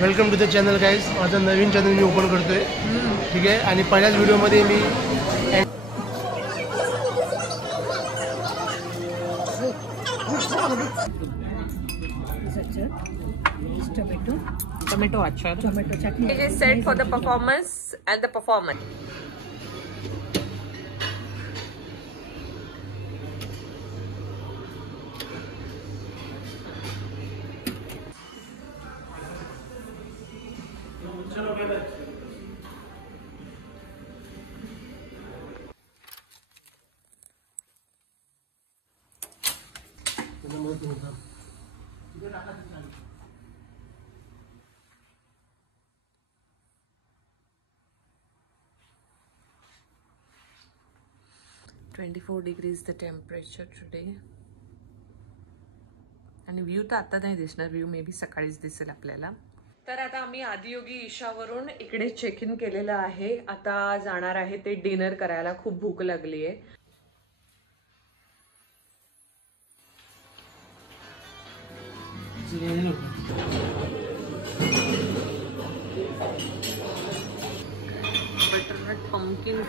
Welcome to the channel guys. माझं नवीन channel मी open करतोय, ठीक आहे. आणि पहिल्याच व्हिडिओमध्ये मी टोमॅटो अच्छा tomato chutney. It is set for the performance and the performance. $24 degrees the temperature today. आणि व्ह्यू तर आता नाही दिसणार, व्ह्यू मे बी सकाळीच दिसेल आपल्याला. तर आता आम्ही आदियोगी ईशावरून इकडे चेक इन केलेलं आहे. आता जाणार आहे ते डिनर करायला. खूप भूक लागली आहे. बटरनट पंपकिन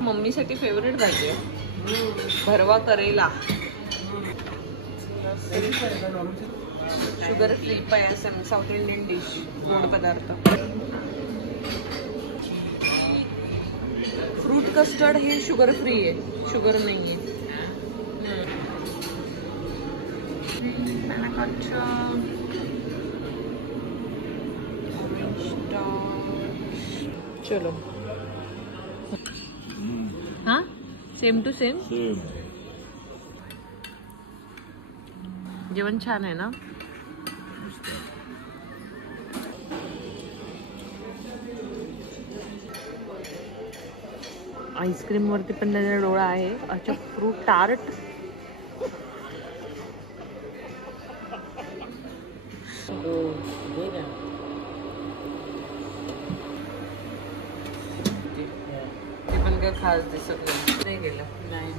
मम्मीसाठी फेवरेट भाजी आहे. भरवा करेला, sugar free payasam, south Indian dish, गोड पदार्थ. फ्रूट कस्टर्ड हे शुगर फ्री आहे, शुगर नाहीये. चलो हाँ सेम टू सेम. जेवण छान आहे ना. आईस्क्रीम वरती पण त्याचा डोळा आहे. अच्छा, फ्रूट टार्ट. ते पण काय खास दिसत नाही गेलं. नाही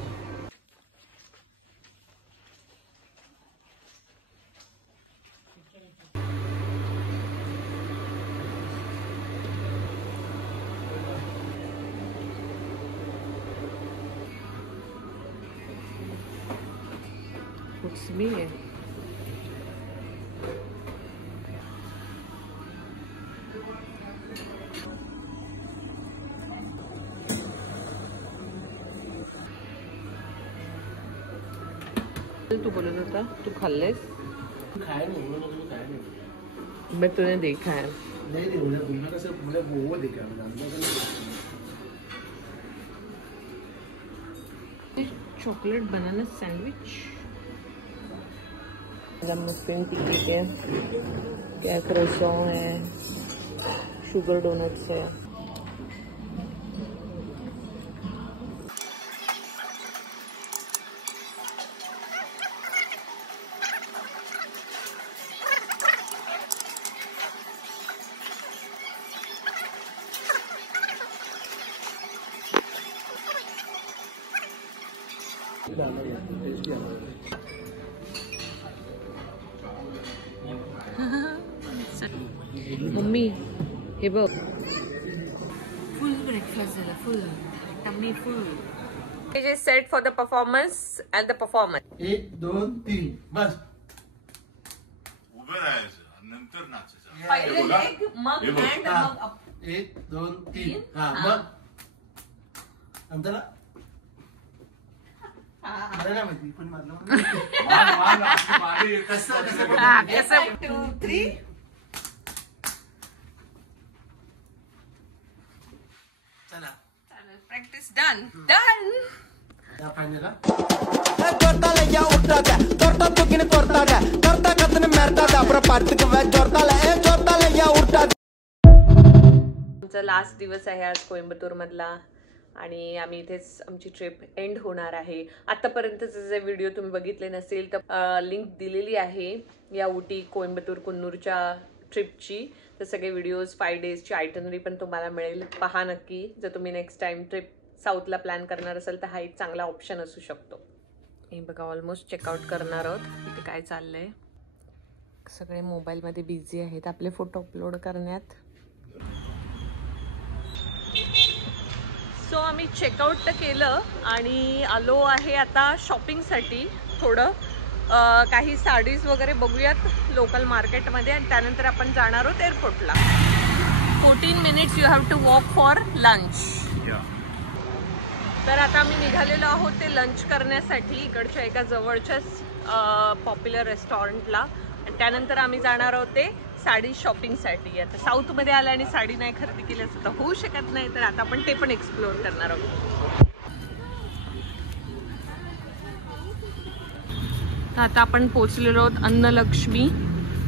What's me? तू बोलत होता तू खाल्लेस. खाया नाही. मैं तूने देखा है. Chocolate banana sandwich, muffin ticket है, क्या क्रोसॉन है, शुगर डोनट्स है. मम्मी हे बघ, फुल ब्रेकफास्ट झाला, फुल tummy full. It is set for the performance and the performance. 1 2 3 बस. उभं राहायचं नंतर नाचायचं. पहिले लेग मग हँड मग अप. 1 2 3 हा मग नंतर मला माहिती पण मारलं. 1 2 3 चला प्रॅक्टिस डन डन. या फायनल ஜொர்த்தாலையா உட்றாத தொர்த்தா தூக்கின்னு கொர்த்தாத கர்த்தா கத்துன்னு மேர்த்தாத அப்புறம் படுத்துக்குவே ஜொர்த்தால ஜொர்த்தாலையா உட்றாத. आमचा लास्ट दिवस आहे आज कोइंबतूर मधला. आणि आम्ही इथेच आमची ट्रिप एंड होणार आहे. आतापर्यंतचे जे व्हिडिओ तुम्ही बघितले नसेल तर लिंक दिलेली आहे या उटी कोइंबतूर कुन्नूरच्या ट्रिपची. तर सगळे व्हिडिओज 5 डेजची आयटनरी पण तुम्हाला मिळेल. पहा नक्की. जर तुम्ही नेक्स्ट टाइम ट्रिप साऊथला प्लॅन करणार असेल तर हा एक चांगला ऑप्शन असू शकतो. हे बघा ऑलमोस्ट चेकआउट करणार आहोत. इथे काय चाललंय, सगळे मोबाईलमध्ये बिझी आहेत आपले फोटो अपलोड करण्यात. सो आम्ही चेकआउट तर केलं आणि आलो आहे आता शॉपिंगसाठी. थोडं काही साडीज वगैरे बघूयात लोकल मार्केटमध्ये आणि त्यानंतर आपण जाणार आहोत एअरपोर्टला. 14 minutes you have to walk for lunch. तर आता आम्ही निघालेलो आहोत ते लंच करण्यासाठी इकडच्या एका जवळच्याच पॉप्युलर रेस्टॉरंटला. आणि त्यानंतर आम्ही जाणार आहोत ते साडी शॉपिंगसाठी. आता साऊथमध्ये आलं आणि साडी नाही खरेदी केली असं तर होऊ शकत नाही. तर आता आपण ते पण एक्सप्लोअर करणार आहोत. तर आता आपण पोहोचलेलो आहोत अन्नलक्ष्मी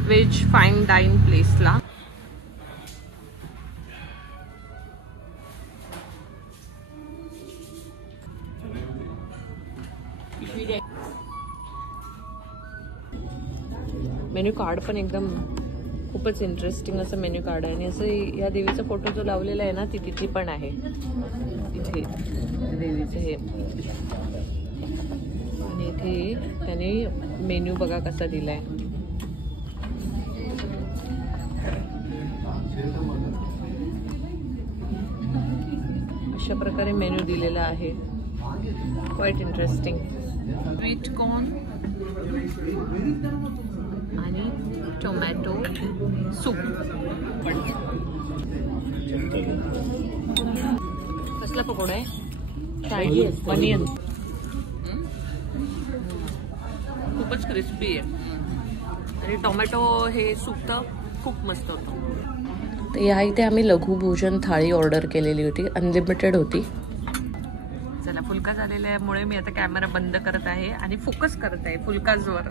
व्हेज फाईन डाईन प्लेसला. मेन्यू कार्ड पण एकदम खूपच इंटरेस्टिंग असं मेन्यू कार्ड आहे. आणि असं या देवीचा फोटो जो लावलेला आहे ना ती तिथे पण आहे. इथे देवीचं हे आणि इथे त्याने मेन्यू बघा कसा दिलाय. अशा प्रकारे मेन्यू दिलेला आहे. Quite interesting. स्वीट कॉर्न आणि टोमॅटो सूप. कसला पकोडा आहे? अनियन. खूपच क्रिस्पी आहे आणि टोमॅटो हे सूप तर खूप मस्त होतं. तर या इथे आम्ही लघुभोजन थाळी ऑर्डर केलेली होती. अनलिमिटेड होती. चला फुलका झालेल्यामुळे मी आता कॅमेरा बंद करत आहे आणि फोकस करत आहे फुलकाजवर.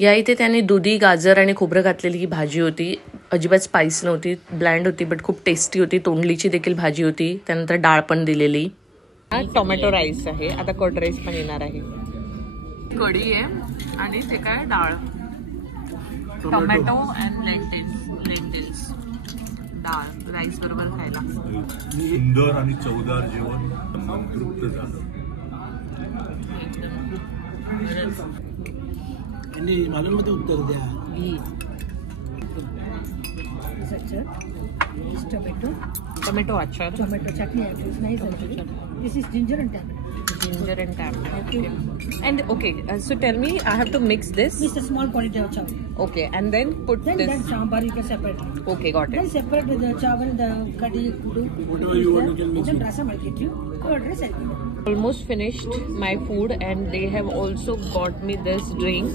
या इथे त्यांनी दुधी गाजर आणि खोबरं घातलेली ही भाजी होती. अजिबात स्पाइस नव्हती, ब्लँड होती बट खूप टेस्टी होती. तोंडलीची देखील भाजी होती. त्यानंतर डाळ पण दिलेली. टोमॅटो राईस आहे. आता कर्ड राईस पण येणार आहे. कढी आहे आणि ते काय डाळ, टोमॅटो अँड लेंटिल्स डाळ राईस बरोबर खायला. सुंदर आणि चवदार जेवण संतृप्त झालं. मध्ये उत्तर द्या. टोमॅटो अच्छा. Tomato chutney I use nice actually. This is ginger and tamarind. Ginger and tamarind. Okay. And okay, so tell me, I have to mix this. Mix the small quantity of chawal. Okay, and then put Then this. that sambar you can separate. Okay, got Then it. separate the chawal, the kadhi, kudu. Whatever you want, you can mix Then it. rasam I'll get you. Curd rice I'll give you. Almost finished my food, and they have also got me this drink.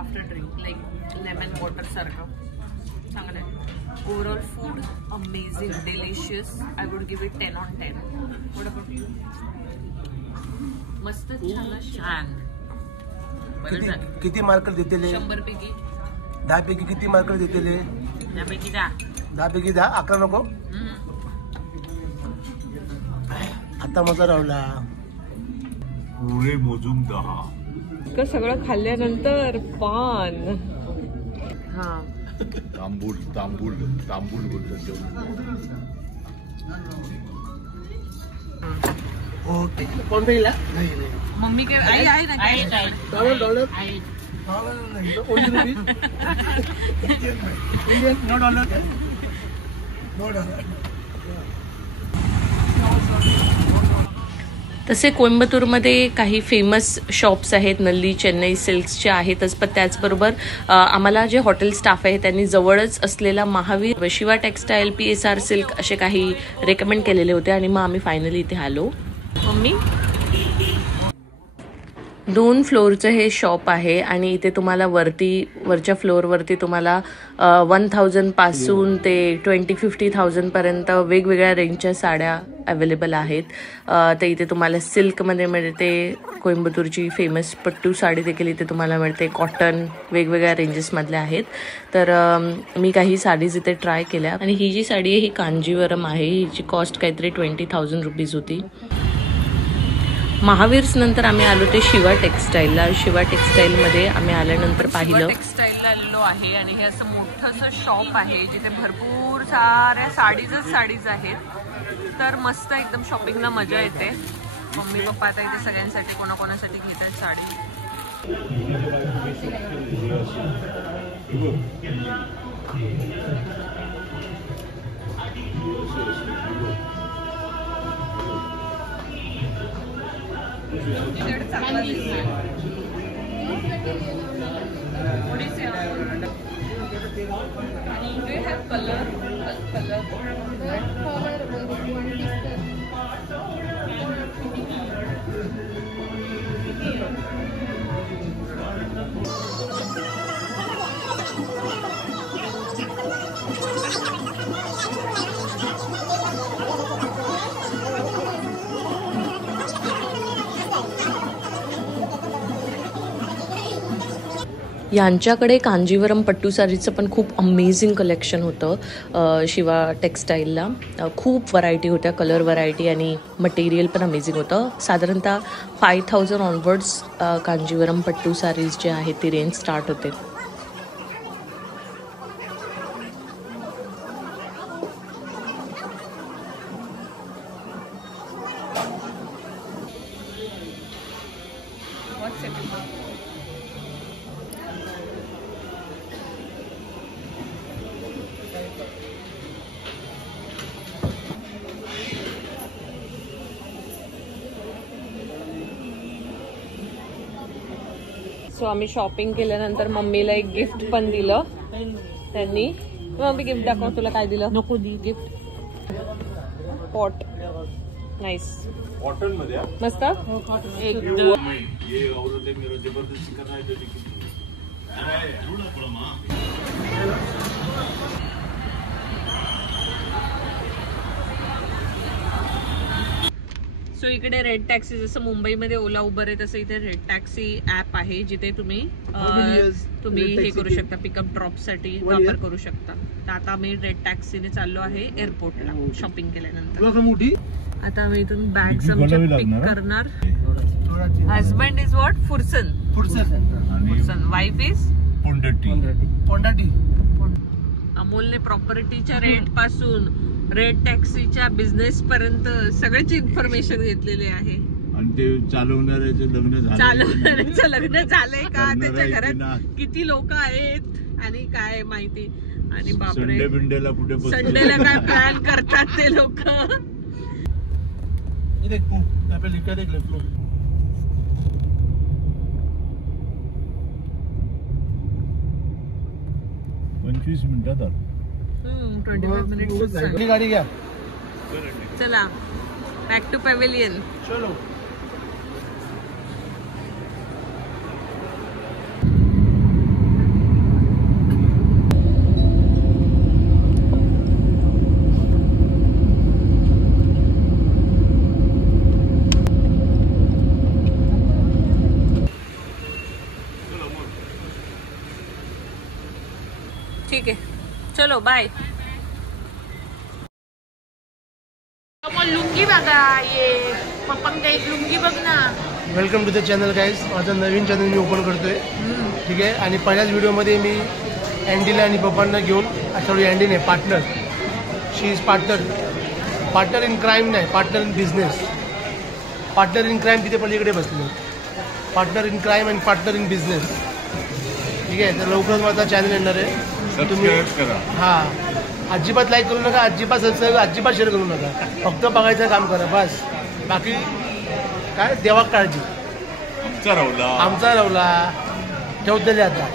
After drink, like lemon water sarkam. चांगलं आहे. Overall food amazing, delicious. I would give it 10 on 10. What about you? मस्त छान. किती mark देतेले? 100 पैकी 10 पैकी किती mark देतेले? 10 पैकी 10. 10 पैकी 10. 11 नको. आता मजा रावला. पुढे मोजून 10. इतकं सगळं खाल्ल्यानंतर पान. हा तांबूळ तांबूळ तांबूळ बोलतात जेवण. ओके. कोण पेला? नाही. मम्मी के आई आहे ना. डॉलर नाही. Only rupees. Indian no dollar. No dollar. तसे कोइंबतूरमध्ये काही फेमस शॉप्स आहेत. नल्ली चेन्नई सिल्क्सचे आहेतच, पण त्याचबरोबर आम्हाला जे हॉटेल स्टाफ आहे त्यांनी जवळच असलेला Mahavir, Shiva textile, PSR silk असे काही रेकमेंड केलेले होते आणि मग आम्ही फायनली इथे आलो. मम्मी 2 फ्लोअरचं हे शॉप आहे आणि इथे तुम्हाला वरच्या फ्लोअरवरती तुम्हाला 1000 पासून ते 20-50,000 पर्यंत वेगवेगळ्या रेंजच्या साड्या अवेलेबल आहेत. तर इथे तुम्हाला सिल्कमध्ये मिळते, कोइंबतूरची फेमस पट्टू साडी देखील इथे तुम्हाला मिळते, कॉटन वेगवेगळ्या रेंजेसमधल्या आहेत. तर मी काही साडीज इथे ट्राय केल्या आणि ही जी साडी आहे ही कांजीवरम आहे. हिची कॉस्ट काहीतरी 20,000 रुपीज होती. महावीर्स नंतर आम्ही आलो ते शिवा टेक्सटाईलला. शिवा टेक्सटाईलमध्ये आम्ही आल्यानंतर पाहिलं टेक्सटाईलला आलेलो आहे आणि हे असं मोठं असं शॉप आहे जिथे भरपूर साऱ्या साडीज आहेत. तर मस्त एकदम शॉपिंगला मजा येते. मम्मी पप्पा आता इथे सगळ्यांसाठी कोणाकोणासाठी घेत आहेत साडी. यांच्याकडे कांजीवरम पट्टू साडीचं पण खूप अमेझिंग कलेक्शन होतं शिवा टेक्सटाईलला. खूप व्हरायटी होत्या, कलर व्हरायटी आणि मटेरियल पण अमेझिंग होतं. साधारणतः 5,000 ऑनवर्ड्स कांजीवरम पट्टू साडीज जे आहेत ती रेंज स्टार्ट होते. सो आम्ही शॉपिंग केल्यानंतर मम्मीला एक गिफ्ट पण दिलं त्यांनी. मम्मी गिफ्ट दाखव, तुला काय दिलं? नको दी गिफ्ट पॉट. नाईस, कॉटन मध्ये मस्त एकदम. ये औरतें मेरा जबरदस्ती कर रहा है सो इकडे रेड टॅक्सी, जसं मुंबईमध्ये ओला उबर आहे तसं इथे रेड टॅक्सी ऍप आहे जिथे तुम्ही हे करू शकता, पिकअप ड्रॉप साठी वापर करू शकता. तर आता आम्ही रेड टॅक्सीने चाललो आहे एअरपोर्टला शॉपिंग केल्यानंतर. आता आम्ही इथून बॅग्स आमच्या पिक करणार. Husband is what? फुरसन. वाईफ इज पोंडाटी. अमोलने प्रॉपर्टीच्या रेट पासून रेड टॅक्सीच्या बिझनेस पर्यंत सगळ्याची इन्फॉर्मेशन घेतलेली आहे. आणि ते चालवणाऱ्याचं लग्न झालंय का, त्याच्या घरात किती लोक आहेत आणि काय माहिती. आणि बापरे, संडेला काय प्लॅन करतात ते लोक. लिखा देख ले फ्लो. 25 मिनिटात 25 मिनिट. गाडी घ्या. चला बॅक टू पॅव्हिलियन. चलो. ठीक आहे, चलो बाय. लुंगी बघा, ये पप्पा एक लुंगी बघ ना. Welcome to the channel guys. माझं नवीन चॅनल मी ओपन करतोय. ठीक आहे. आणि पहिल्याच व्हिडिओमध्ये मी अँडीला आणि पप्पांना घेऊन, सॉरी अँडी नाही, partner, she is partner in crime नाही, partner in business. Partner in crime तिथे पलीकडे बसले. Partner in crime and partner in business. ठीक आहे. तर लवकरच माझा चॅनल येणार आहे. तुम्ही हां, अजिबात लाईक करू नका, अजिबात सबस्क्राईब, अजिबात शेअर करू नका. फक्त बघायचं काम करा बस. बाकी काय देवा काळजी. आमचा रवला ठेवतेले आता.